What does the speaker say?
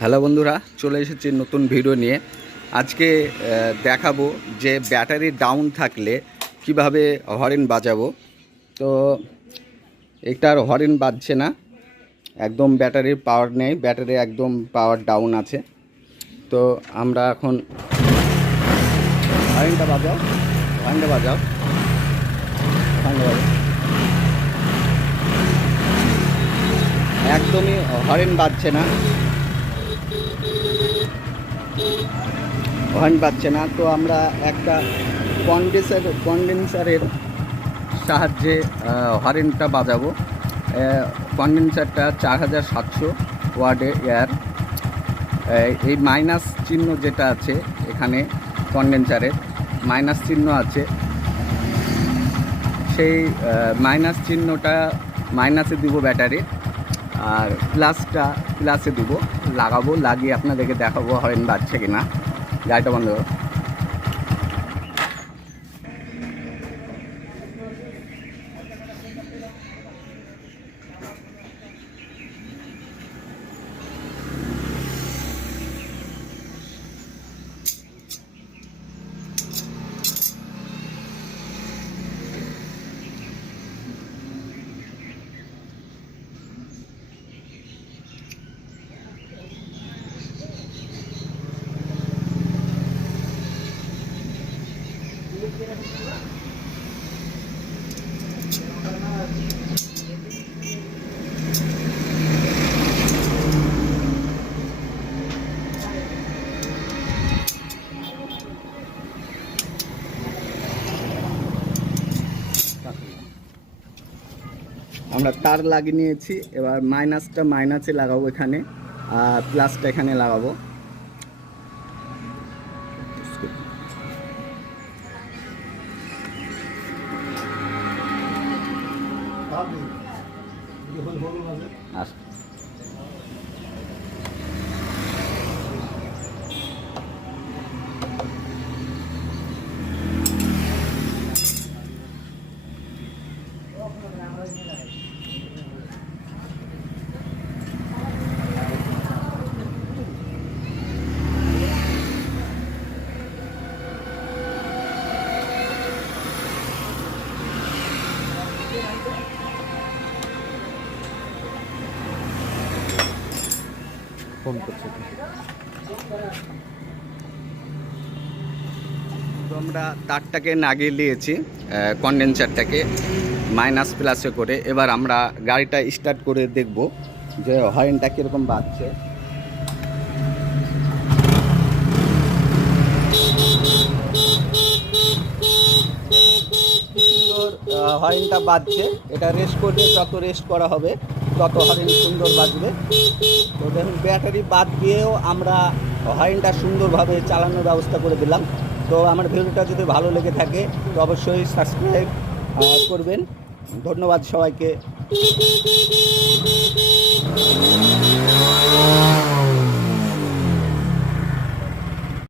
Hello বন্ধুরা, চলে এসেছি নতুন ভিডিও নিয়ে। আজকে দেখাবো যে ব্যাটারি ডাউন থাকলে কিভাবে হর্ন বাজাবো। তো এটার হর্ন বাজছে না, একদম ব্যাটারির পাওয়ার নেই, ব্যাটারি একদম পাওয়ার ডাউন আছে। তো আমরা এখন হর্নটা বাজাও, হর্নটা বাজাও, হর্নটা বাজাও। একদমই হর্ন বাজছে না, হর্ন বাজছে না। তো আমরা একটা কন্ডেন্সারের সাহায্যে হর্নটা বাজাবো। কন্ডেন্সারটা 4700 ওয়াটে এয়ার। এই মাইনাস চিহ্ন যেটা আছে এখানে, কন্ডেন্সারের মাইনাস চিহ্ন আছে, সেই মাইনাস চিহ্নটা মাইনাসে দিব ব্যাটারি, আর প্লাসটা প্লাসে দিব। লাগাবো, লাগিয়ে আপনাদেরকে দেখাবো হর্ন বাজছে কিনা। গাড়িটা বন্ধ করো। আমরা তার লাগিয়ে নিয়েছি, এবার মাইনাসটা মাইনাসে লাগাবো এখানে, আর প্লাসটা এখানে লাগাবো। আচ্ছা, ফোন করছে। তো আমরা তারটাকে লাগিয়ে নিয়েছি, কন্ডেন্সারটাকে মাইনাস প্লাসে করে। এবার আমরা গাড়িটা স্টার্ট করে দেখব যে হর্নটা কীরকম বাজছে। হর্নটা বাজছে, এটা রেস্ট করলে যত রেস্ট করা হবে তত হর্ন সুন্দর বাজবে। তো দেখুন, ব্যাটারি বাদ দিয়েও আমরা হর্নটা সুন্দরভাবে চালানোর ব্যবস্থা করে দিলাম। তো আমার ভিডিওটা যদি ভালো লেগে থাকে তো অবশ্যই সাবস্ক্রাইব করবেন। ধন্যবাদ সবাইকে।